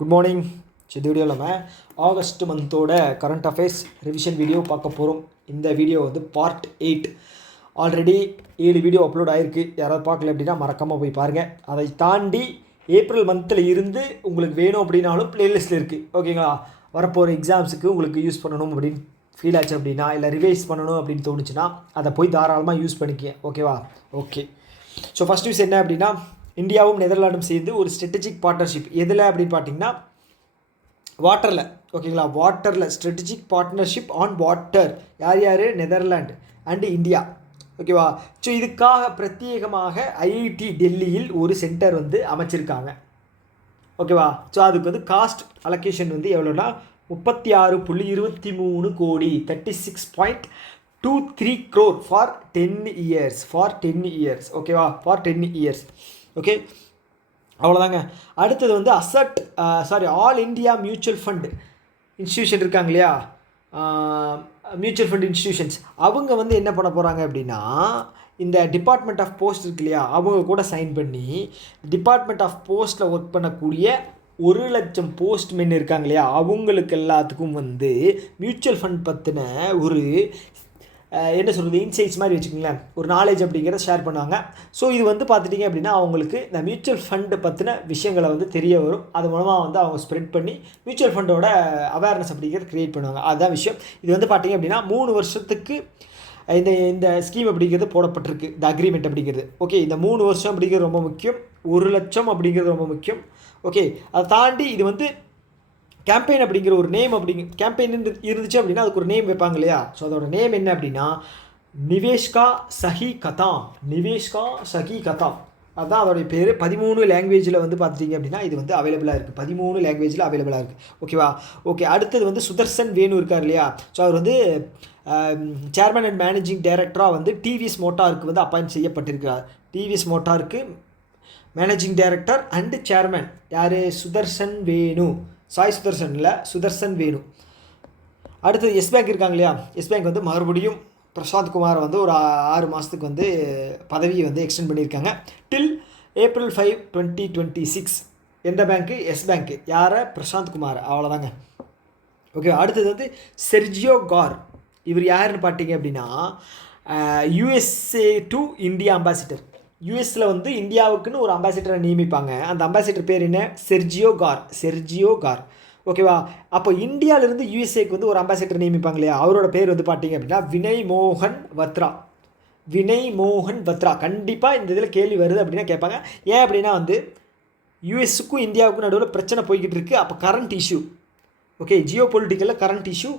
Good morning. இந்த வீடியோவில் நம்ம ஆகஸ்ட் மந்தோட கரண்ட் அஃபேர்ஸ் ரிவிஷன் வீடியோ பார்க்க போகிறோம். இந்த வீடியோ வந்து பார்ட் 8. ஆல்ரெடி 7 வீடியோ அப்லோட் ஆகிருக்கு. யாராவது பார்க்கல அப்படின்னா மறக்காமல் போய் பாருங்கள். அதை தாண்டி ஏப்ரல் மந்தில் இருந்து உங்களுக்கு வேணும் அப்படின்னாலும் ப்ளேலிஸ்ட்டில் இருக்குது. ஓகேங்களா? வரப்போகிற எக்ஸாம்ஸுக்கு உங்களுக்கு யூஸ் பண்ணணும் அப்படின்னு ஃபீல் ஆச்சு அப்படின்னா, இல்லை ரிவைஸ் பண்ணணும் அப்படின்னு தோணுச்சுன்னா அதை போய் தாராளமாக யூஸ் பண்ணிக்க. ஓகேவா? ஓகே. ஸோ ஃபஸ்ட் நியூஸ் என்ன அப்படின்னா, இந்தியாவும் நெதர்லாண்டும் சேர்ந்து ஒரு ஸ்ட்ராட்டஜிக் பார்ட்னர்ஷிப். எதில் அப்படின்னு பார்த்தீங்கன்னா வாட்டரில். ஓகேங்களா? வாட்டரில் ஸ்ட்ராட்டஜிக் பார்ட்னர்ஷிப் ஆன் வாட்டர். யார் நெதர்லாண்டு அண்டு இந்தியா. ஓகேவா? ஸோ இதுக்காக பிரத்யேகமாக ஐஐடி டெல்லியில் ஒரு சென்டர் வந்து அமைச்சிருக்காங்க. ஓகேவா? ஸோ அதுக்கு வந்து காஸ்ட் அலோகேஷன் வந்து எவ்வளோனா 36.23 கோடி 36.23 crore ஃபார் 10 இயர்ஸ். ஓகேவா? For 10 years. ஓகே, அவ்வளோதாங்க. அடுத்தது வந்து all India mutual fund institution இருக்காங்க இல்லையா, மியூச்சுவல் ஃபண்ட் இன்ஸ்டியூஷன்ஸ், அவங்க வந்து என்ன பண்ண போகிறாங்க அப்படின்னா, இந்த டிபார்ட்மெண்ட் ஆஃப் போஸ்ட் இருக்கு இல்லையா, அவங்க கூட சைன் பண்ணி டிபார்ட்மெண்ட் ஆஃப் போஸ்ட்டில் ஒர்க் பண்ணக்கூடிய 1,00,000 போஸ்ட்மென் இருக்காங்க இல்லையா, அவங்களுக்கு எல்லாத்துக்கும் வந்து மியூச்சுவல் ஃபண்ட் பற்றின ஒரு என்ன சொல்கிறது, இன்சைட்ஸ் மாதிரி வச்சுக்கோங்களேன், ஒரு நாலேஜ் அப்படிங்கிறத ஷேர் பண்ணுவாங்க. ஸோ இது வந்து பார்த்துட்டிங்க அப்படின்னா அவங்களுக்கு இந்த மியூச்சுவல் ஃபண்டு பற்றின விஷயங்களை வந்து தெரிய வரும். அது மூலமாக வந்து அவங்க ஸ்ப்ரெட் பண்ணி மியூச்சுவல் ஃபண்டோட அவேர்னஸ் அப்படிங்கிறது க்ரியேட் பண்ணுவாங்க. அதுதான் விஷயம். இது வந்து பார்த்திங்க அப்படின்னா 3 வருஷத்துக்கு இந்த ஸ்கீம் அப்படிங்கிறது போடப்பட்டிருக்கு, இந்த அக்ரிமெண்ட் அப்படிங்கிறது. ஓகே, இந்த 3 வருஷம் அப்படிங்கிறது ரொம்ப முக்கியம். 1,00,000 அப்படிங்கிறது ரொம்ப முக்கியம். ஓகே, அதை தாண்டி இது வந்து கேம்பெயின் அப்படிங்கிற ஒரு நேம் கேம்பெயின் இருந்துச்சு அப்படின்னா அதுக்கு ஒரு நேம் வைப்பாங்க இல்லையா. ஸோ அதோட நேம் என்ன அப்படின்னா நிவேஷ் கா சஹி கதாம். அதுதான் அதோடைய பேர். 13 லாங்குவேஜில் வந்து பார்த்துட்டிங்க அப்படின்னா இது வந்து அவைலபிளாக இருக்குது. 13 லாங்குவேஜில் அவைலபிளாக இருக்குது. ஓகேவா? ஓகே. அடுத்தது வந்து சுதர்சன் வேணு இருக்கார் இல்லையா. ஸோ அவர் வந்து சேர்மன் அண்ட் மேனேஜிங் டைரக்டராக வந்து டிவிஎஸ் மோட்டாருக்கு வந்து அப்பாயிண்ட் செய்யப்பட்டிருக்கிறார். டிவிஎஸ் மோட்டாருக்கு மேனேஜிங் டைரக்டர் அண்டு சேர்மன் யார்? சுதர்சன் வேணு. சுதர்சன் வேணு. அடுத்தது எஸ் பேங்க் இருக்காங்க இல்லையா. எஸ் பேங்க் வந்து மறுபடியும் பிரசாந்த் குமாரை வந்து ஒரு 6 மாதத்துக்கு வந்து பதவியை வந்து எக்ஸ்டெண்ட் பண்ணியிருக்காங்க. டில் April 5, 2026. எந்த பேங்க்கு? எஸ் பேங்க்கு. யாரை? பிரசாந்த் குமார். அவ்வளோதாங்க. ஓகே. அடுத்தது வந்து செர்ஜியோ கார். இவர் யாருன்னு பார்த்தீங்க அப்படின்னா USA டு இந்தியா அம்பாசிடர். யூஎஸில் வந்து இந்தியாவுக்குன்னு ஒரு அம்பாசிடரை நியமிப்பாங்க. அந்த அம்பாசிடர் பேர் என்ன? Sergio car. ஓகேவா? அப்போ இந்தியாவிலேருந்து யூஎஸ்ஏக்கு வந்து ஒரு அம்பாசிடர் நியமிப்பாங்க இல்லையா, அவரோட பேர் வந்து பார்த்தீங்க அப்படின்னா வினய் மோகன் வத்ரா. கண்டிப்பாக இந்த இதில் கேள்வி வருது அப்படின்னா கேட்பாங்க. ஏன் அப்படின்னா வந்து யூஎஸ்க்கும் இந்தியாவுக்கும் நடுவில் பிரச்சனை போய்கிட்டு இருக்குது. அப்போ கரண்ட் இஷ்யூ, ஓகே, ஜியோ பொலிட்டிக்கலில் கரண்ட் இஷ்யூ,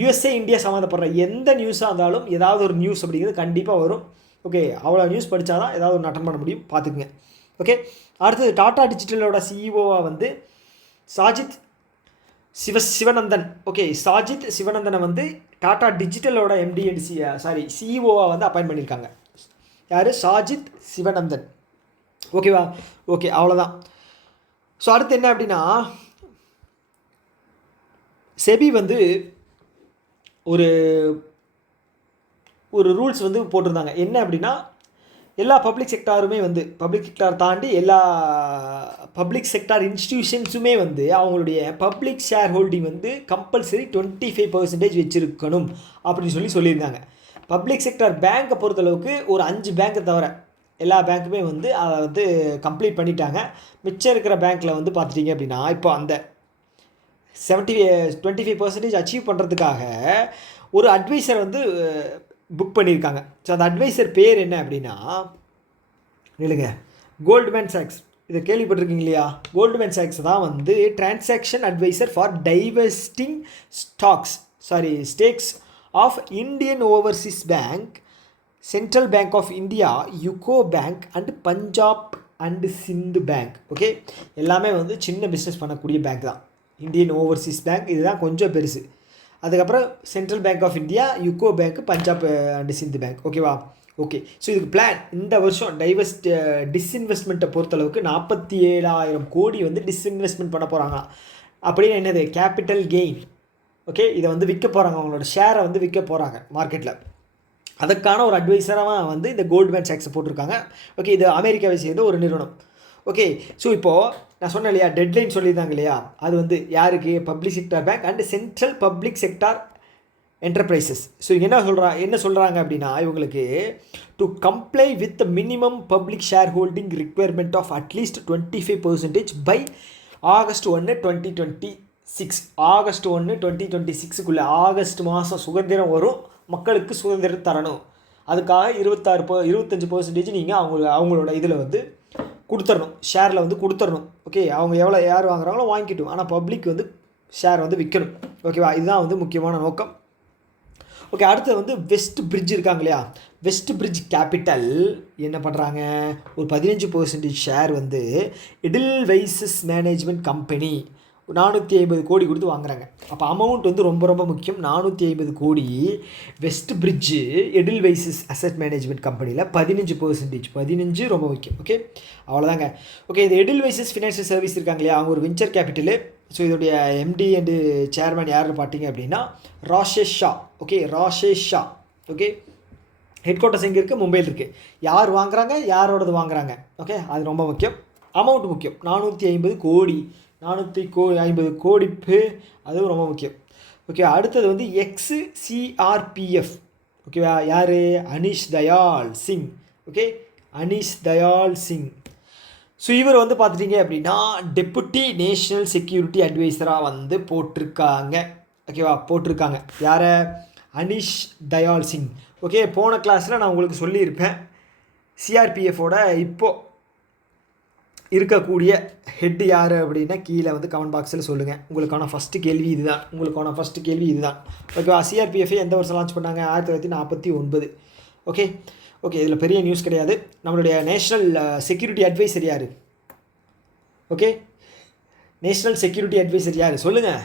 யூஎஸ்ஏ இந்தியா சம்மந்தப்படுற எந்த நியூஸாக இருந்தாலும் ஏதாவது ஒரு நியூஸ் அப்படிங்கிறது கண்டிப்பாக வரும். ஓகே, அவ்வளோ நியூஸ் படித்தா தான் ஏதாவது ஒன்று அட்டன் பண்ண முடியும், பார்த்துக்குங்க. ஓகே. அடுத்தது டாடா டிஜிட்டலோட சிஇஓவாக வந்து சாஜித் சிவநந்தன். ஓகே, சாஜித் சிவநந்தனை வந்து டாடா டிஜிட்டலோட எம்டி அண்ட் சிஇஓவாக வந்து அப்பாயின்ட் பண்ணியிருக்காங்க. யார்? சாஜித் சிவநந்தன். ஓகேவா? ஓகே, அவ்வளோதான். ஸோ அடுத்து என்ன அப்படின்னா, செபி வந்து ஒரு ரூல்ஸ் வந்து போட்டிருந்தாங்க. என்ன அப்படின்னா, எல்லா பப்ளிக் செக்டார் தாண்டி எல்லா பப்ளிக் செக்டார் இன்ஸ்டிடியூஷன்ஸுமே வந்து அவங்களுடைய பப்ளிக் ஷேர் ஹோல்டிங் வந்து கம்பல்சரி 25% வச்சுருக்கணும் அப்படின்னு சொல்லியிருந்தாங்க. பப்ளிக் செக்டார் பேங்க்கை பொறுத்தளவுக்கு ஒரு 5 பேங்க்கை தவிர எல்லா பேங்க்குமே வந்து அதை வந்து கம்ப்ளீட் பண்ணிட்டாங்க. மிச்சம் இருக்கிற பேங்க்கில் வந்து பார்த்துட்டிங்க அப்படின்னா இப்போ அந்த 25% அச்சீவ் பண்ணுறதுக்காக ஒரு அட்வைசர் வந்து புக் பண்ணியிருக்காங்க. ஸோ அந்த அட்வைசர் பேர் என்ன அப்படின்னா, இல்லைங்க, கோல்ட்மேன் சாக்ஸ். இதை கேள்விப்பட்டிருக்கீங்க இல்லையா? கோல்ட்மேன் சாக்ஸ் தான் வந்து transaction adviser for divesting stakes of Indian Overseas Bank, Central bank of India, UCO Bank and Punjab and Sind Bank. Okay, எல்லாமே வந்து சின்ன பிஸ்னஸ் பண்ணக்கூடிய பேங்க் தான். இந்தியன் ஓவர்சீஸ் பேங்க் இதுதான் கொஞ்சம் பெருசு. அதுக்கப்புறம் central bank of India, UCO bank, Punjab and Sindh bank. ஓகேவா? ஓகே. ஸோ இதுக்கு பிளான் இந்த வருஷம் டிஸ்இன்வெஸ்ட்மெண்ட்டை பொறுத்தளவுக்கு 47,000 கோடி வந்து டிஸ்இன்வெஸ்ட்மெண்ட் பண்ண போகிறாங்க. அப்படின்னு என்னது? Capital gain. ஓகே, இதை வந்து விற்க போகிறாங்க, அவங்களோட ஷேரை வந்து விற்க போகிறாங்க மார்க்கெட்டில். அதுக்கான ஒரு அட்வைஸராக வந்து இந்த கோல்ட்மேன் சாக்ஸை போட்டிருக்காங்க. ஓகே, இது அமெரிக்காவை சேர்ந்த ஒரு நிறுவனம். ஓகே, ஸோ இப்போது நான் சொன்னேன் இல்லையா, டெட்லைன் சொல்லியிருந்தாங்க இல்லையா, அது வந்து யாருக்கு, public sector bank and central public sector enterprises. So என்ன சொல்கிறாங்க அப்படின்னா, இவங்களுக்கு to comply with minimum public share holding requirement of at least 25% by August 1, 2026. August 1, 2026க்குள்ளே, ஆகஸ்ட் மாதம் சுதந்திரம் வரும், மக்களுக்கு சுதந்திரம் தரணும். அதுக்காக 25% நீங்கள் அவங்களோட இதில் வந்து கொடுத்துடணும், ஷேரில் வந்து கொடுத்துடணும். ஓகே, அவங்க யார் வாங்குறாங்களோ வாங்கிக்கிட்டும், ஆனால் பப்ளிக் வந்து ஷேர் வந்து விற்கணும். ஓகேவா, இதுதான் வந்து முக்கியமான நோக்கம். ஓகே, அடுத்து வந்து வெஸ்ட் பிரிட்ஜ் இருக்காங்க இல்லையா, வெஸ்ட் பிரிட்ஜ் கேபிட்டல் என்ன பண்ணுறாங்க, ஒரு 15% ஷேர் வந்து எடில்வைசஸ் மேனேஜ்மெண்ட் கம்பெனி 450 கோடி கொடுத்து வாங்குறாங்க. அப்போ அமௌண்ட் வந்து ரொம்ப ரொம்ப முக்கியம். 450 கோடி வெஸ்ட் பிரிட்ஜு எடில்வைசஸ் அசட் மேனேஜ்மெண்ட் கம்பெனியில் 15% ரொம்ப முக்கியம். ஓகே, அவ்வளோதாங்க. ஓகே, இது எடில்வைசஸ் ஃபினான்ஷியல் சர்வீஸ் இருக்காங்க இல்லையா, அவங்க ஒரு வெஞ்சர் கேபிட்டலு. ஸோ இதோடைய எம்டி அண்டு சேர்மன் யாருன்னு பார்த்தீங்க அப்படின்னா Rashesh Shah. Okay, Rashesh Shah. Okay, headquarters எங்கே இருக்குது, மும்பையில் இருக்குது. யார் வாங்குறாங்க, யாரோடது வாங்குறாங்க. ஓகே, அது ரொம்ப முக்கியம். அமௌண்ட் முக்கியம். 450 கோடி, 450 கோடிப்பு, அதுவும் ரொம்ப முக்கியம். ஓகே, அடுத்தது வந்து XCRPF. ஓகேவா, யார், அனீஷ் தயாள் சிங். ஓகே, அனீஷ் தயாள் சிங். ஸோ இவர் வந்து பார்த்துட்டிங்க அப்படின்னா டெப்புட்டி நேஷ்னல் செக்யூரிட்டி அட்வைசராக வந்து போட்டிருக்காங்க. ஓகேவா, போட்டிருக்காங்க யாரை, அனீஷ் தயாள் சிங். ஓகே, போன கிளாஸில் நான் உங்களுக்கு சொல்லியிருப்பேன், சிஆர்பிஎஃபோட இப்போது இருக்கக்கூடிய ஹெட் யார் அப்படின்னா கீழே வந்து கமெண்ட் பாக்ஸில் சொல்லுங்கள். உங்களுக்கான ஃபஸ்ட்டு கேள்வி இதுதான். ஓகேவா, சிஆர்பிஎஃப் எந்த வருஷம் லான்ச் பண்ணாங்க, 1949. ஓகே, இதில் பெரிய நியூஸ் கிடையாது. நம்மளுடைய நேஷ்னல் செக்யூரிட்டி அட்வைசர் யார், ஓகே, நேஷ்னல் செக்யூரிட்டி அட்வைசர் யார் சொல்லுங்கள்,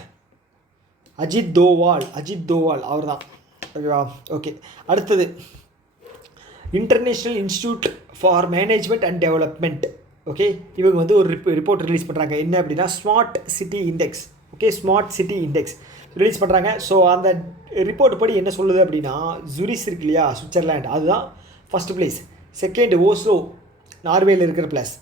அஜித் தோவால் அவர் தான். ஓகேவா, ஓகே. அடுத்தது international institute for management and development. Okay, இவங்க வந்து ஒரு ரிப்போர்ட் ரிலீஸ் பண்ணுறாங்க. என்ன அப்படின்னா smart city index. Okay, smart city index release பண்ணுறாங்க. ஸோ அந்த ரிப்போர்ட் படி என்ன சொல்லுது அப்படின்னா, ஜூரிச் இருக்கு இல்லையா, சுவிட்சர்லாண்ட், அதுதான் ஃபஸ்ட்டு பிளேஸ். செகண்ட் ஓஸ்லோ, நார்வேயில் இருக்கிற பிளேஸ்.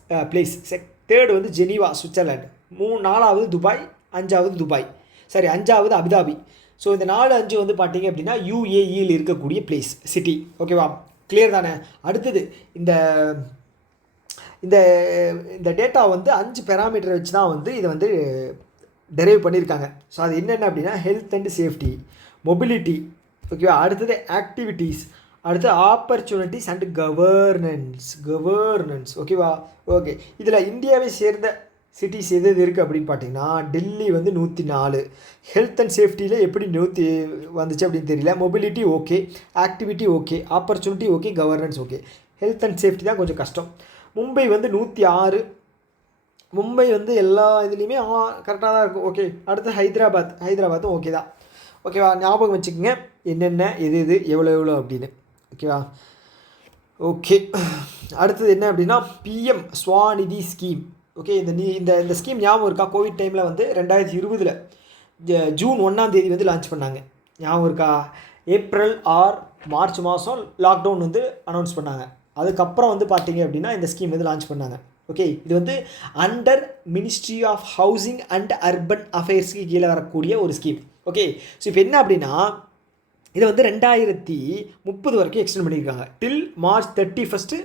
தேர்டு வந்து ஜெனீவா, சுவிட்சர்லாண்ட். 4வது துபாய், 5வது அபுதாபி. ஸோ இந்த 4, 5 வந்து பார்த்தீங்க அப்படின்னா UAEயில் இருக்கக்கூடிய பிளேஸ், சிட்டி. ஓகேவா, கிளியர் தானே. அடுத்தது இந்த இந்த இந்த டேட்டா வந்து 5 பேராமீட்டரை வச்சு தான் வந்து இதை வந்து டெரைவ் பண்ணியிருக்காங்க. ஸோ அது என்னென்ன அப்படின்னா ஹெல்த் அண்ட் சேஃப்டி, மொபிலிட்டி. ஓகேவா, அடுத்தது ஆக்டிவிட்டீஸ், அடுத்து ஆப்பர்ச்சுனிட்டிஸ் அண்ட் கவர்னன்ஸ். ஓகேவா, ஓகே. இதில் இந்தியாவை சேர்ந்த சிட்டிஸ் எது இருக்குது அப்படின்னு பார்த்தீங்கன்னா டெல்லி வந்து 104. ஹெல்த் அண்ட் சேஃப்டியில் எப்படி 100 வந்துச்சு அப்படின்னு தெரியல. Mobility okay, activity okay, opportunity okay, governance okay. Health and safety தான் கொஞ்சம் கஷ்டம். மும்பை வந்து 106. மும்பை வந்து எல்லா இதுலேயுமே கரெக்டாக தான் இருக்கும். ஓகே, அடுத்து ஹைதராபாத்தும் ஓகே தான். ஓகேவா, ஞாபகம் வச்சுக்கோங்க என்னென்ன எது எவ்வளோ அப்படின்னு. ஓகேவா, ஓகே. அடுத்தது என்ன அப்படின்னா பிஎம் ஸ்வாநிதி ஸ்கீம். ஓகே, இந்த ஸ்கீம் ஞாபகம் இருக்கா, கோவிட் டைமில் வந்து 2020 ஜூன் 1 வந்து லான்ச் பண்ணாங்க. ஞாபகம் இருக்கா, ஏப்ரல் ஆர் மார்ச் மாதம் லாக்டவுன் வந்து அனௌன்ஸ் பண்ணாங்க. அதுக்கப்புறம் வந்து பார்த்தீங்க அப்படின்னா இந்த ஸ்கீம் வந்து லான்ச் பண்ணாங்க. ஓகே, இது வந்து under ministry of housing and urban அஃபேர்ஸ்க்கு கீழே வரக்கூடிய ஒரு ஸ்கீம். ஓகே, ஸோ இப்போ என்ன அப்படின்னா இதை வந்து 2030 வரைக்கும் எக்ஸ்டெண்ட் பண்ணியிருக்காங்க. டில் மார்ச் 31,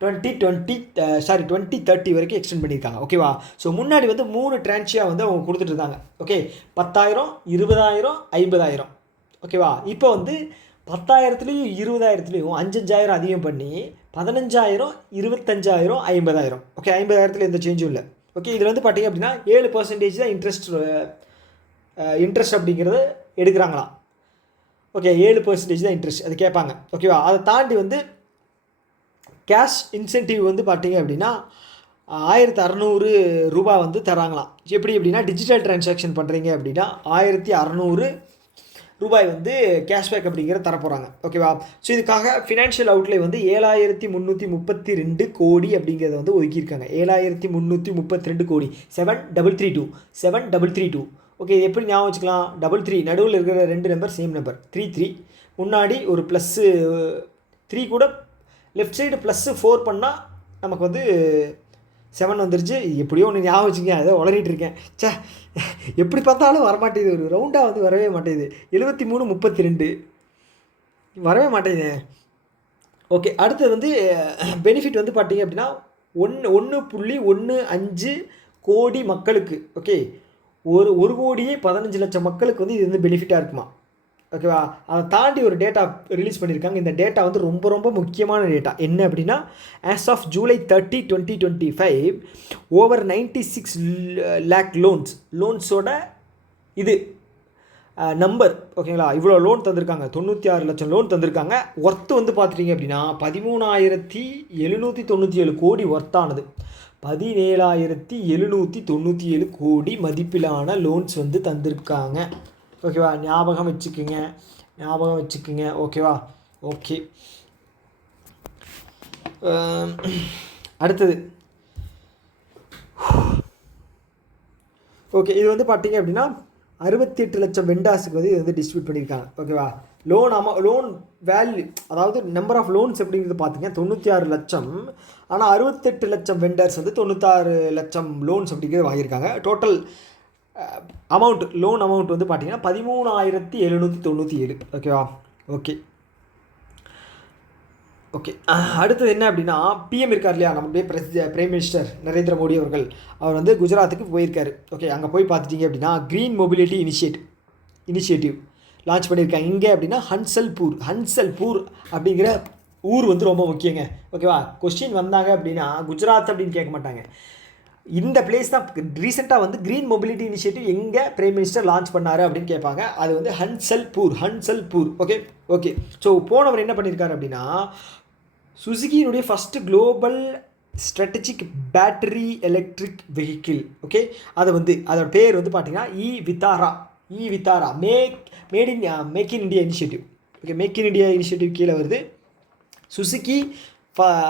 2030 வரைக்கும் எக்ஸ்டெண்ட் பண்ணியிருக்காங்க. ஓகேவா, ஸோ முன்னாடி வந்து 3 ட்ரான்ச்சியாக வந்து அவங்க கொடுத்துட்டு இருந்தாங்க. ஓகே, 10,000, 20,000, 50,000. ஓகேவா, இப்போ வந்து 10,000லேயும் 20,000லேயும் 5,000 அதிகம் பண்ணி 15,000, 25,000, 50,000. ஓகே, 50,000த்தில் எந்த சேஞ்சும் இல்லை. ஓகே, இதில் வந்து பார்த்தீங்க அப்படின்னா 7% தான் இன்ட்ரெஸ்ட் அப்படிங்கிறது எடுக்கிறாங்களாம். ஓகே, 7% தான் இன்ட்ரெஸ்ட் அது கேட்பாங்க. ஓகேவா, அதை தாண்டி வந்து கேஷ் இன்சென்டிவ் வந்து பார்த்தீங்க அப்படின்னா 1,600 ரூபா வந்து தராங்களாம். எப்படி அப்படின்னா டிஜிட்டல் டிரான்சாக்ஷன் பண்ணுறீங்க அப்படின்னா 1,600 ரூபாய் வந்து கேஷ்பேக் அப்படிங்கிறத தரப்போகிறாங்க. ஓகேவா, ஸோ இதுக்காக ஃபினான்ஷியல் அவுட்லே வந்து 7,332 கோடி அப்படிங்கிறத வந்து ஒதுக்கியிருக்காங்க. 7,332 கோடி. 7,332. ஓகே, இது எப்படி ஞாபகம் வச்சுக்கலாம், 33 நடுவில் இருக்கிற 2 நம்பர் சேம் நம்பர், 33 முன்னாடி ஒரு +3 கூட லெஃப்ட் சைடு +4 பண்ணால் நமக்கு வந்து 7 வந்துருச்சு. எப்படியோ ஒன்று ஞாபகம் வச்சுங்க, அதை உளறிட்டு இருக்கேன். சே, எப்படி பார்த்தாலும் வரமாட்டேங்குது, ஒரு ரவுண்டாக வந்து வரவே மாட்டேங்குது. 73 32 வரவே மாட்டேங்குது. ஓகே, அடுத்தது வந்து பெனிஃபிட் வந்து பார்த்தீங்க அப்படின்னா 1.15 கோடி மக்களுக்கு. ஓகே, ஒரு கோடியே 15 லட்சம் மக்களுக்கு வந்து இது வந்து பெனிஃபிட்டாக இருக்குமா. ஓகேவா, அதை தாண்டி ஒரு டேட்டா ரிலீஸ் பண்ணியிருக்காங்க. இந்த டேட்டா வந்து ரொம்ப ரொம்ப முக்கியமான டேட்டா. என்ன அப்படின்னா, as of July 30, 2025 over 96 lakh லோன்ஸோட இது நம்பர். ஓகேங்களா, இவ்வளோ லோன் தந்திருக்காங்க, 96 லட்சம் லோன் தந்திருக்காங்க. ஒர்த்து வந்து பார்த்துட்டிங்க அப்படின்னா 13,797 கோடி ஒர்த்தானது. 17,797 கோடி மதிப்பிலான லோன்ஸ் வந்து தந்திருக்காங்க. ஓகேவா, ஞாபகம் வச்சுக்குங்க. ஓகேவா, ஓகே. அடுத்தது ஓகே, இது வந்து பார்த்தீங்க அப்படின்னா 68 லட்சம் வெண்டாஸுக்கு வந்து இது வந்து டிஸ்ட்ரிபியூட் பண்ணியிருக்காங்க. ஓகேவா, லோன் வேல்யூ, அதாவது நம்பர் ஆஃப் லோன்ஸ் அப்படிங்கிறது பார்த்தீங்க 96 லட்சம். ஆனால் 68 லட்சம் வெண்டர்ஸ் வந்து 96 லட்சம் லோன்ஸ் அப்படிங்கிறது வாங்கியிருக்காங்க. டோட்டல் லோன் அமௌண்ட் வந்து பார்த்தீங்கன்னா 13,797. ஓகேவா, ஓகே. அடுத்தது என்ன அப்படின்னா, பிஎம் இருக்கார் இல்லையா, நம்மளுடைய பிரைம் மினிஸ்டர் நரேந்திர மோடி அவர்கள், அவர் வந்து குஜராத்துக்கு போயிருக்காரு. ஓகே, அங்கே போய் பார்த்துட்டிங்க அப்படின்னா க்ரீன் மொபிலிட்டி இனிஷியேட்டிவ் லான்ச் பண்ணியிருக்காங்க. இங்கே அப்படின்னா ஹன்சல்பூர் அப்படிங்கிற ஊர் வந்து ரொம்ப முக்கியங்க. ஓகேவா, கொஸ்டின் வந்தாங்க அப்படின்னா குஜராத் அப்படின்னு கேட்க மாட்டாங்க. இந்த பிளேஸ் தான் ரீசெண்டாக வந்து க்ரீன் மொபிலிட்டி இனிஷியேட்டிவ் எங்கே பிரைம் மினிஸ்டர் லான்ச் பண்ணார் அப்படின்னு கேட்பாங்க. அது வந்து ஹன்சல்பூர். ஓகே. ஸோ போனவர் என்ன பண்ணியிருக்காரு அப்படின்னா, சுசுகியினுடைய first global strategic battery electric vehicle. Okay, அதை வந்து அதோட பேர் வந்து பார்த்தீங்கன்னா e Vitara make in India initiative. Okay, make in India initiative கீழே வருது. சுசுகி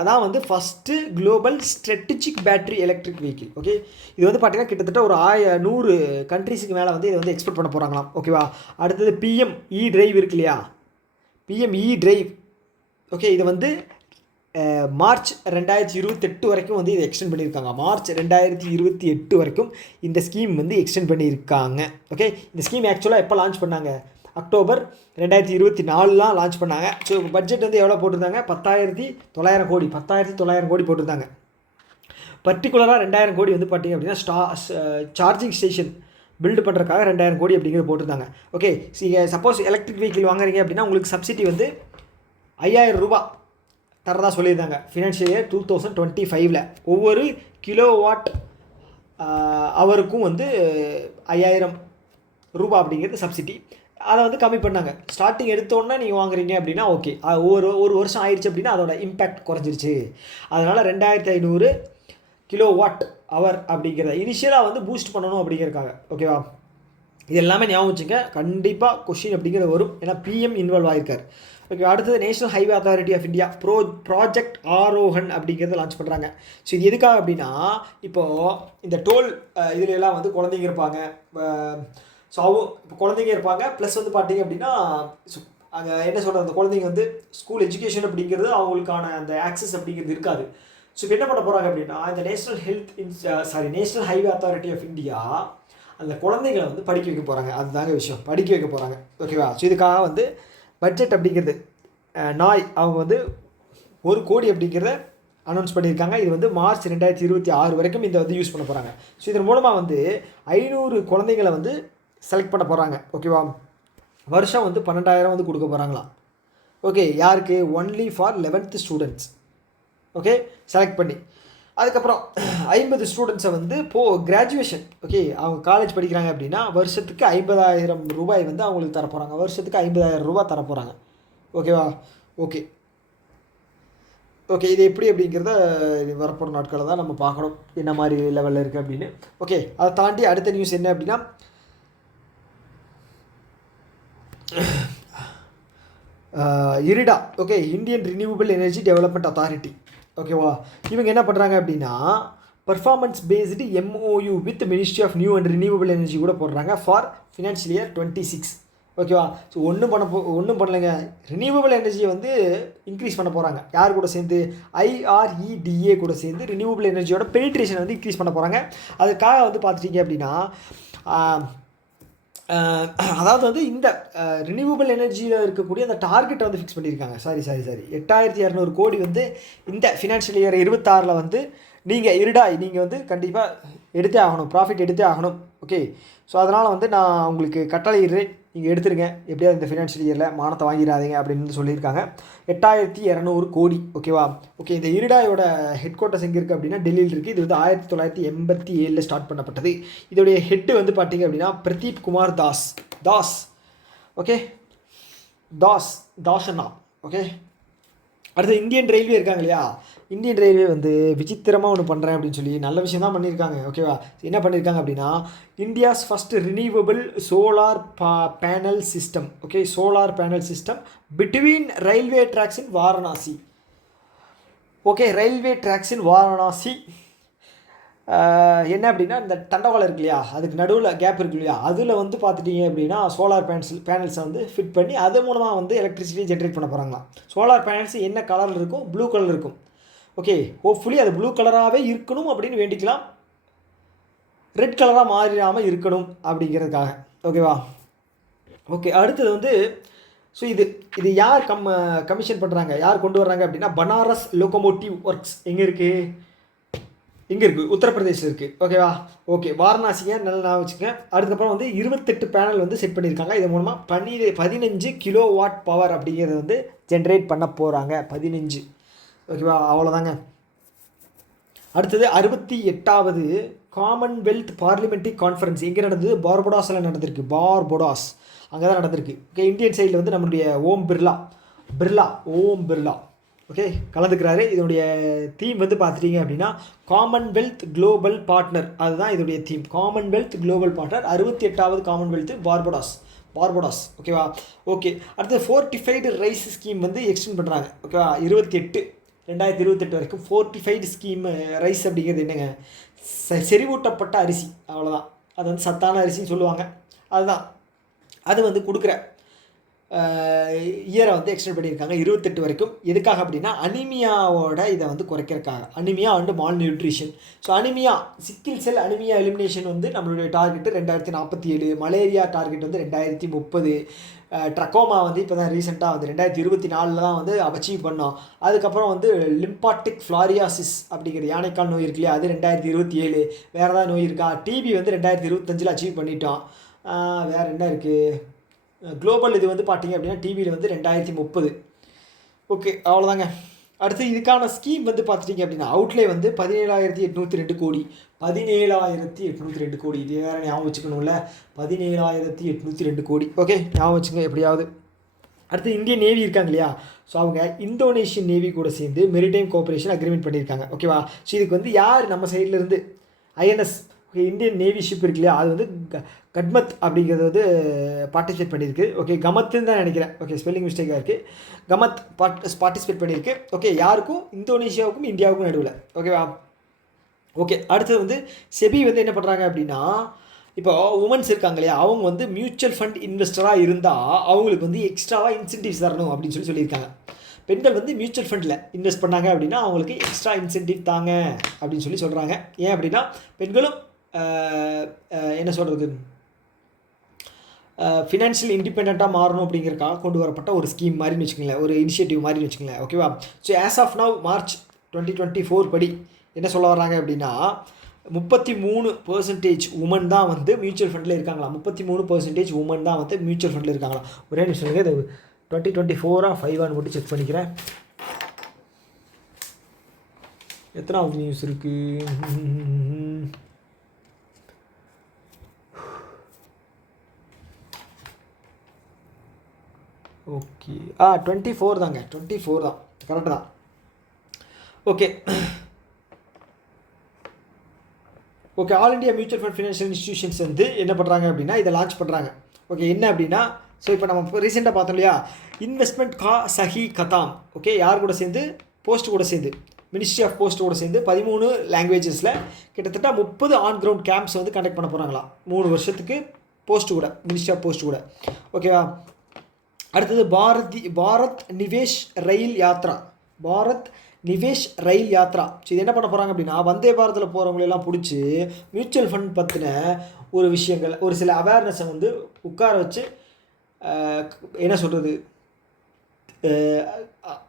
அதான் வந்து first global strategic battery electric vehicle. Okay, இது வந்து பார்த்தீங்கன்னா கிட்டத்தட்ட ஒரு 100 கண்ட்ரீஸுக்கு மேலே வந்து இதை வந்து எக்ஸ்போர்ட் பண்ண போகிறாங்களாம். ஓகேவா, அடுத்தது பிஎம் இ டிரைவ் இருக்கு இல்லையா, பிஎம் இ டிரைவ். ஓகே, இது வந்து மார்ச் 2028 வரைக்கும் வந்து இதை எக்ஸ்டெண்ட் பண்ணியிருக்காங்க. மார்ச் 2028 வரைக்கும் இந்த ஸ்கீம் வந்து எக்ஸ்டெண்ட் பண்ணியிருக்காங்க. ஓகே, இந்த ஸ்கீம் ஆக்சுவலாக எப்போ லான்ச் பண்ணாங்க, அக்டோபர் 2024 லான்ச் பண்ணாங்க. ஸோ பட்ஜெட் வந்து எவ்வளோ போட்டிருந்தாங்க, 10,900 கோடி போட்டிருந்தாங்க. பர்டிகுலராக 2,000 கோடி வந்து பார்த்தீங்க அப்படின்னா சார்ஜிங் ஸ்டேஷன் பில்டு பண்ணுறதுக்காக 2,000 கோடி அப்படிங்கிறது போட்டிருந்தாங்க. ஓகே, சப்போஸ் எலக்ட்ரிக் வெஹிக்கிள் வாங்குறீங்க அப்படின்னா உங்களுக்கு சப்சிடி வந்து 5,000 ரூபா தரதா சொல்லியிருந்தாங்க. ஃபினான்ஷியல் இயர் 2025 ஒவ்வொரு கிலோவாட் அவருக்கும் வந்து 5,000 ரூபா அப்படிங்கிறது சப்சிடி. அதை வந்து கம்மி பண்ணாங்க. ஸ்டார்டிங் எடுத்தோன்னே நீங்கள் வாங்குறீங்க அப்படின்னா ஓகே, ஒரு வருஷம் ஆயிடுச்சு அப்படின்னா அதோட இம்பேக்ட் குறைஞ்சிருச்சு. அதனால் 2,500 கிலோவாட் அவர் அப்படிங்கிறத இனிஷியலாக வந்து பூஸ்ட் பண்ணணும் அப்படிங்கிறதுக்காக. ஓகேவா, இது எல்லாமே ஞாபகம் வச்சுங்க, கண்டிப்பாக கொஷின் அப்படிங்கிறது வரும். ஏன்னா பிஎம் இன்வால்வ் ஆகிருக்கார். ஓகே, அடுத்தது National highway authority of India project Arohan அப்படிங்கிறத லான்ச் பண்ணுறாங்க. ஸோ இது எதுக்காக அப்படின்னா, இப்போது இந்த டோல் இதுலலாம் வந்து குழந்தைங்க இருப்பாங்க. ஸோ இப்போ குழந்தைங்க இருப்பாங்க, ப்ளஸ் வந்து பார்த்தீங்க அப்படின்னா அங்கே என்ன சொல்கிறது, அந்த குழந்தைங்க வந்து ஸ்கூல் எஜுகேஷன் அப்படிங்கிறது அவங்களுக்கான அந்த ஆக்சஸ் அப்படிங்கிறது இருக்காது. ஸோ இப்போ என்ன பண்ண போகிறாங்க அப்படின்னா, இந்த national highway authority of India அந்த குழந்தைங்களை வந்து படிக்க வைக்க போகிறாங்க. அதுதாங்க விஷயம், படிக்க வைக்க போகிறாங்க. ஓகேவா, ஸோ இதுக்காக வந்து பட்ஜெட் அப்படிங்கிறது அவங்க வந்து 1 கோடி அப்படிங்கிறத அனௌன்ஸ் பண்ணியிருக்காங்க. இது வந்து மார்ச் 2026 வரைக்கும் இதை வந்து யூஸ் பண்ண போகிறாங்க. ஸோ இதன் மூலமாக வந்து 500 குழந்தைங்களை வந்து செலக்ட் பண்ண போகிறாங்க. ஓகேவா, வருஷம் வந்து 12,000 வந்து கொடுக்க போகிறாங்களாம். ஓகே, யாருக்கு, only for 11th students. Okay, select பண்ணி அதுக்கப்புறம் 50 ஸ்டூடெண்ட்ஸை வந்து கிராஜுவேஷன். ஓகே, அவங்க காலேஜ் படிக்கிறாங்க அப்படின்னா வருஷத்துக்கு 50,000 ரூபாய் வந்து அவங்களுக்கு தரப்போகிறாங்க. வருஷத்துக்கு 50,000 ரூபாய் தரப்போகிறாங்க. ஓகேவா, ஓகே, இது எப்படி அப்படிங்கிறத வரப்போகிற நாட்களில் தான் நம்ம பார்க்கணும், என்ன மாதிரி லெவலில் இருக்குது அப்படின்னு. ஓகே, அதை தாண்டி அடுத்த நியூஸ் என்ன அப்படின்னா, IREDA. Okay, Indian Renewable Energy Development Authority. ஓகேவா, இவங்க என்ன பண்ணுறாங்க அப்படின்னா performance based MOU with ministry of new and renewable energy கூட போடுறாங்க ஃபார் ஃபினான்ஷியல் இயர் 26. ஓகேவா? ஸோ ஒன்றும் பண்ணலைங்க. ரினியூவபிள் எனர்ஜியை வந்து இன்க்ரீஸ் பண்ண போகிறாங்க. யார் கூட சேர்ந்து? IREDA கூட சேர்ந்து ரினியூவபிள் எனர்ஜியோட பெனிட்ரேஷனை வந்து இன்க்ரீஸ் பண்ண போகிறாங்க. அதுக்காக வந்து பார்த்துட்டிங்க அப்படின்னா அதாவது வந்து இந்த ரினியூவபிள் எனர்ஜியில் இருக்கக்கூடிய அந்த டார்கெட்டை வந்து ஃபிக்ஸ் பண்ணியிருக்காங்க. சாரி 8200 கோடி வந்து இந்த ஃபினான்ஷியல் இயர் 26 வந்து நீங்கள் வந்து கண்டிப்பாக எடுத்தே ஆகணும், ப்ராஃபிட் எடுத்தே ஆகணும். ஓகே, ஸோ அதனால் வந்து நான் உங்களுக்கு கட்டளையிடுறேன், நீங்கள் எடுத்துருங்க, எப்படியாவது இந்த ஃபினான்ஷியல் இயரில் மானத்தை வாங்கிடாதீங்க அப்படின்னு சொல்லியிருக்காங்க. 8200 கோடி. ஓகேவா? ஓகே, இந்த இரிடாயோட ஹெட் குவார்ட்டர்ஸ் எங்கே இருக்குது அப்படின்னா டெல்லியில் இருக்குது. இது வந்து 1987 ஸ்டார்ட் பண்ணப்பட்டது. இதோடைய ஹெட்டு வந்து பார்த்திங்க அப்படின்னா பிரதீப் குமார் தாஸ். ஓகே, தாஷண்ணா. ஓகே, அடுத்து இந்தியன் ரயில்வே இருக்காங்க இல்லையா? இந்தியன் ரயில்வே வந்து விசித்திரமாக ஒன்று பண்ணுறேன் அப்படின்னு சொல்லி நல்ல விஷயம் தான் பண்ணியிருக்காங்க. ஓகேவா? என்ன பண்ணியிருக்காங்க அப்படின்னா India's first renewable solar panel system. Okay, solar panel system between railway tracks in Varanasi. Okay, railway tracks in Varanasi என்ன அப்படின்னா இந்த தண்டவாளம் இருக்கு இல்லையா, அதுக்கு நடுவில் கேப் இருக்கு இல்லையா, அதில் வந்து பார்த்துட்டிங்க அப்படின்னா சோலார் பேனல்ஸை வந்து ஃபிட் பண்ணி அது மூலமாக வந்து எலக்ட்ரிசிட்டி ஜென்ரேட் பண்ண போகிறாங்களாம். சோலார் பேனல்ஸ் என்ன கலரில் இருக்கும்? ப்ளூ கலர் இருக்கும். ஓகே, ஹோப்ஃபுல்லி அது ப்ளூ கலராகவே இருக்கணும் அப்படின்னு வேண்டிக்கலாம், ரெட் கலராக மாறிடாமல் இருக்கணும் அப்படிங்கிறதுக்காக. ஓகேவா? ஓகே, அடுத்தது வந்து ஸோ இது யார் கமிஷன் பண்ணுறாங்க, யார் கொண்டு வர்றாங்க அப்படின்னா பனாரஸ் லோகோமோட்டிவ் ஒர்க்ஸ். எங்கே இருக்குது? உத்தரப்பிரதேசில் இருக்குது. ஓகேவா? ஓகே, வாரணாசிங்க நல்லா வச்சுக்கோங்க. அதுக்கப்புறம் வந்து 28 பேனல் வந்து செட் பண்ணியிருக்காங்க. இது மூலமாக 15 கிலோவாட் பவர் அப்படிங்கிறத வந்து ஜென்ரேட் பண்ண போகிறாங்க. 15. ஓகேவா? அவ்வளோதாங்க. அடுத்தது 68வது காமன்வெல்த் பார்லிமெண்ட்ரி கான்ஃபரன்ஸ் எங்கே நடந்தது? பார்படாஸில் நடந்திருக்கு. அங்கே தான் நடந்திருக்கு. ஓகே, இந்தியன் சைடில் வந்து நம்மளுடைய ஓம் பிர்லா ஓகே கலந்துக்கிறாரு. இதனுடைய தீம் வந்து பார்த்துட்டிங்க அப்படின்னா காமன்வெல்த் குளோபல் பார்ட்னர். அதுதான் இதோடைய தீம், காமன்வெல்த் குளோபல் பார்ட்னர். 68வது காமன்வெல்த் பார்படாஸ். ஓகேவா? ஓகே, அடுத்து ஃபோர்ட்டிஃபைடு ரைஸ் ஸ்கீம் வந்து எக்ஸ்டெண்ட் பண்ணுறாங்க. ஓகேவா? 2028 வரைக்கும் ஃபோர்ட்டிஃபைடு ஸ்கீம். ரைஸ் அப்படிங்கிறது என்னங்க? செறிவூட்டப்பட்ட அரிசி, அவ்வளோதான். அது வந்து சத்தான அரிசின்னு சொல்லுவாங்க. அதுதான் அது வந்து கொடுக்குற இயரை வந்து எக்ஸ்டெண்ட் பண்ணியிருக்காங்க 28 வரைக்கும். எதுக்காக அப்படின்னா அனிமியாவோட இதை வந்து குறைக்கிறதுக்காக. Anaemia and malnutrition. So sickle cell anaemia elimination வந்து நம்மளுடைய டார்கெட்டு 2047. மலேரியா டார்கெட் வந்து 2030. ட்ரக்கோமா வந்து இப்போ தான் ரீசெண்டாக வந்து 2024 தான் வந்து அச்சீவ் பண்ணோம். அதுக்கப்புறம் வந்து லிம்பாட்டிக் ஃப்ளாரியாசிஸ் அப்படிங்கிற யானைக்கால் நோய் இருக்கு இல்லையா, அது 2027. வேறு ஏதாவது நோய் இருக்கா? டிபி வந்து 2025 அச்சீவ் பண்ணிட்டோம். வேறு என்ன இருக்குது? குளோபல் இது வந்து பார்த்திங்க அப்படின்னா டிவியில் வந்து 2030. ஓகே, அவ்வளோதாங்க. அடுத்து இதுக்கான ஸ்கீம் வந்து பார்த்துட்டிங்க அப்படின்னா அவுட்லே வந்து 17,802 கோடி. 17,802 கோடி. இது வேறு ஞாபகம் வச்சுக்கணும்ல, 17,802 கோடி. ஓகே, ஞாபகம் வச்சுங்க எப்படியாவது. அடுத்து இந்தியன் நேவி இருக்காங்க இல்லையா, ஸோ அவங்க இந்தோனேஷியன் நேவி கூட சேர்ந்து மெரிடைம் கோஆப்ரேஷன் அக்ரிமெண்ட் பண்ணியிருக்காங்க. ஓகேவா? ஸோ இதுக்கு வந்து யார் நம்ம சைட்லேருந்து INS இந்தியன் நேவி ஷிப் இருக்கு இல்லையா, அது வந்து கட்மத் அப்படிங்கிறது வந்து பார்ட்டிசிபேட் பண்ணியிருக்கு. ஓகே, கமத்துன்னு தான் நினைக்கிறேன். ஓகே, ஸ்பெல்லிங் மிஸ்டேக்காக இருக்குது. கமத் பார்ட்டிசிபேட் பண்ணியிருக்கு. ஓகே, யாருக்கும்? இந்தோனேஷியாவுக்கும் இந்தியாவுக்கும் நடுவில். ஓகேவா? ஓகே, அடுத்தது வந்து செபி வந்து என்ன பண்ணுறாங்க அப்படின்னா இப்போ உமன்ஸ் இருக்காங்க இல்லையா, அவங்க வந்து மியூச்சுவல் ஃபண்ட் இன்வெஸ்டராக இருந்தால் அவங்களுக்கு வந்து எக்ஸ்ட்ராவாக இன்சென்டிவ்ஸ் தரணும் அப்படின்னு சொல்லியிருக்காங்க. பெண்கள் வந்து மியூச்சுவல் ஃபண்டில் இன்வெஸ்ட் பண்ணாங்க அப்படின்னா அவங்களுக்கு எக்ஸ்ட்ரா இன்சென்டிவ் தாங்க அப்படின்னு சொல்கிறாங்க. ஏன் அப்படின்னா பெண்களும் என்ன சொல்கிறது, ஃபினான்ஷியல் இண்டிபெண்ட்டாக மாறணும் அப்படிங்கிறக்காக கொண்டு வரப்பட்ட ஒரு ஸ்கீம் மாதிரின்னு வச்சுக்கோங்களேன், ஒரு இனிஷியேட்டிவ் மாதிரின்னு வச்சுக்கோங்களேன். ஓகேவா? So as of now March 2024 படி என்ன சொல்ல வர்றாங்க அப்படின்னா 33% உமன் தான் வந்து மியூச்சுவல் ஃபண்டில் இருக்காங்களா. 33% உமன் தான் வந்து மியூச்சுவல் ஃபண்டில் இருக்காங்களா. ஒரே நிமிஷம் இது 2024 5 மட்டும் செக் பண்ணிக்கிறேன். எத்தனாவது நியூஸ் இருக்குது? ஓகே, 24 தாங்க. 24 தான், கரெக்டு தான். Okay, all India mutual fund financial institutions வந்து என்ன பண்ணுறாங்க அப்படின்னா இதை லான்ச் பண்ணுறாங்க. ஓகே, என்ன அப்படின்னா ஸோ இப்போ நம்ம ரீசெண்டாக பார்த்தோம் இல்லையா, இன்வெஸ்ட்மெண்ட் கா சஹி கதாம். ஓகே, யார் கூட சேர்ந்து? போஸ்ட் கூட சேர்ந்து, மினிஸ்ட்ரி ஆஃப் போஸ்ட் கூட சேர்ந்து 13 லாங்குவேஜஸில் கிட்டத்தட்ட 30 ஆன் கிரவுண்ட் கேம்ப்ஸ் வந்து கண்டக்ட் பண்ண போகிறாங்களா 3 வருஷத்துக்கு. போஸ்ட் கூட, மினிஸ்ட்ரி ஆஃப் போஸ்ட் கூட. ஓகேவா. அடுத்தது பாரத் நிவேஷ் ரயில் யாத்ரா. பாரத் நிவேஷ் ரயில் யாத்ரா. ஸோ இது என்ன பண்ண போகிறாங்க அப்படின்னா, வந்தே பாரத்தில் போகிறவங்களெல்லாம் பிடிச்சி மியூச்சுவல் ஃபண்ட் பற்றின ஒரு விஷயங்கள், ஒரு சில அவேர்னஸை வந்து உட்கார வச்சு என்ன சொல்கிறது,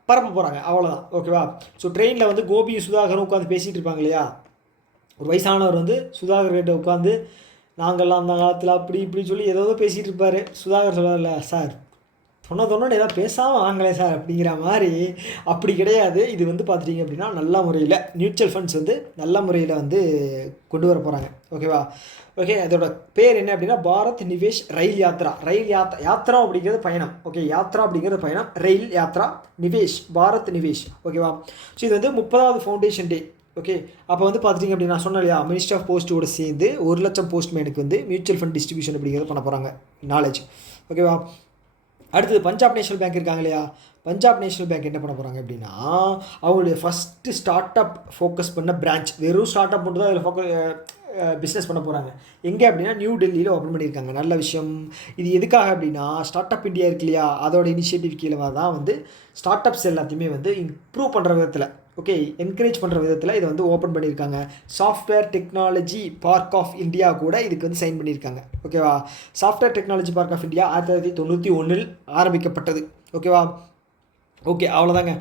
பரப்ப போகிறாங்க. அவ்வளோதான். ஓகேவா. ஸோ ட்ரெயினில் வந்து கோபியும் சுதாகரும் உட்காந்து பேசிகிட்டு இருப்பாங்க இல்லையா. ஒரு வயசானவர் வந்து சுதாகர் கிட்ட உட்காந்து நாங்கள்லாம் அந்த காலத்தில் அப்படி இப்படி சொல்லி ஏதோ பேசிகிட்டு இருப்பார். சுதாகர் சொல்ல, சார் சொன்னதொன்னு ஏதாவது பேசாமல் வாங்களே சார் அப்படிங்கிற மாதிரி. அப்படி கிடையாது. இது வந்து பார்த்துட்டிங்க அப்படின்னா நல்ல முறையில் மியூச்சுவல் ஃபண்ட்ஸ் வந்து நல்ல முறையில் வந்து கொண்டு வர போகிறாங்க. ஓகேவா. ஓகே. அதோட பேர் என்ன அப்படின்னா பாரத் நிவேஷ் ரயில் யாத்ரா. யாத்ரா அப்படிங்கிறது பயணம். ஓகே. யாத்ரா அப்படிங்கிறது பயணம். ரயில் யாத்ரா, நிவேஷ், பாரத் நிவேஷ். ஓகேவா. ஸோ இது வந்து 30வது ஃபவுண்டேஷன் டே. ஓகே. அப்போ வந்து பார்த்துட்டிங்க அப்படின்னா நான் சொன்னேன் இல்லையா, மினிஸ்ட்ரி ஆஃப் போஸ்ட்டோட சேர்ந்து 1,00,000 போஸ்ட்மேனுக்கு வந்து மியூச்சுவல் ஃபண்ட் டிஸ்ட்ரிபியூஷன் அப்படிங்கிறது பண்ண போகிறாங்க. நாலேஜ். ஓகேவா. அடுத்தது பஞ்சாப் நேஷனல் பேங்க் இருக்காங்க இல்லையா. பஞ்சாப் நேஷனல் பேங்க் என்ன பண்ண போகிறாங்க அப்படின்னா, அவங்களுடைய ஃபஸ்ட்டு ஸ்டார்ட் அப் ஃபோக்கஸ் பண்ண பிரான்ச், வெறும் ஸ்டார்ட் அப் மட்டும் தான் அதில் பிஸ்னஸ் பண்ண போகிறாங்க. எங்கே அப்படின்னா நியூ டெல்லியில் ஓப்பன் பண்ணியிருக்காங்க. நல்ல விஷயம். இது எதுக்காக அப்படின்னா, ஸ்டார்ட் அப் இந்தியா இருக்கு இல்லையா, அதோட இனிஷியேட்டிவ் கீழே தான் வந்து ஸ்டார்ட் அப்ஸ் எல்லாத்தையுமே வந்து இம்ப்ரூவ் பண்ணுற விதத்தில், ஓகே, என்கரேஜ் பண்ணுற விதத்தில் இதை வந்து ஓப்பன் பண்ணியிருக்காங்க. Software technology park of India கூட இதுக்கு வந்து சைன் பண்ணியிருக்காங்க. ஓகேவா. Software technology park of India 1991 ஆரம்பிக்கப்பட்டது. ஓகேவா. ஓகே. அவ்வளோதாங்க.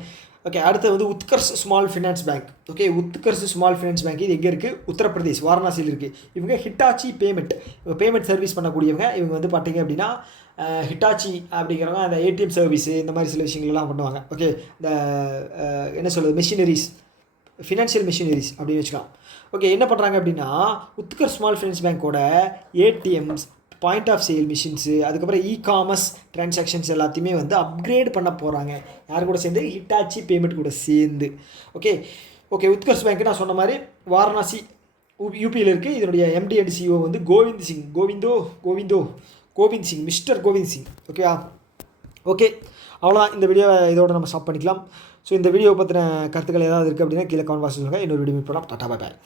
ஓகே. அடுத்து வந்து Utkarsh small finance bank. Okay. Utkarsh small finance bank இது எங்கே இருக்குது, உத்தரப்பிரதேஷ், வாரணாசியில் இருக்குது. இவங்க ஹிட்டாச்சி பேமெண்ட் சர்வீஸ் பண்ணக்கூடியவங்க. இவங்க வந்து பார்த்தீங்க அப்படின்னா ஹிட்டாச்சி அப்படிங்கிறவங்க அந்த ஏடிஎம் சர்வீஸு இந்த மாதிரி சில விஷயங்கள்லாம் பண்ணுவாங்க. ஓகே. இந்த என்ன சொல்கிறது, மெஷினரிஸ், ஃபினான்ஷியல் மெஷினரிஸ் அப்படின்னு வச்சுக்கலாம். ஓகே. என்ன பண்ணுறாங்க அப்படின்னா, உத்கர் ஸ்மால் ஃபினான்ஸ் பேங்க்கோட ATMs, point of sale machines, அதுக்கப்புறம் இ-காமர்ஸ் ட்ரான்சாக்ஷன்ஸ் எல்லாத்தையுமே வந்து அப்கிரேட் பண்ண போகிறாங்க. யார் கூட சேர்ந்து, ஹிட்டாச்சி பேமெண்ட் கூட சேர்ந்து. ஓகே. ஓகே. உத்கர்ஷ் பேங்க் நான் சொன்ன மாதிரி வாரணாசி யூபியில் இருக்குது. இதனுடைய எம்டி அண்ட் சிஓ வந்து கோவிந்த் சிங், மிஸ்டர் கோவிந்த் சிங். ஓகேவா. ஓகே. அவ்வளோதான். இந்த வீடியோவை இதோட நம்ம ஸ்டாப் பண்ணிக்கலாம். ஸோ இந்த வீடியோவை பற்றின கருத்துக்கள் ஏதாவது இருக்குது அப்படின்னா கீழே கமெண்ட் பாக்ஸ் சொல்லுங்கள். இன்னொரு வீடியோ மீட் பண்ணலாம். Tata, bye bye.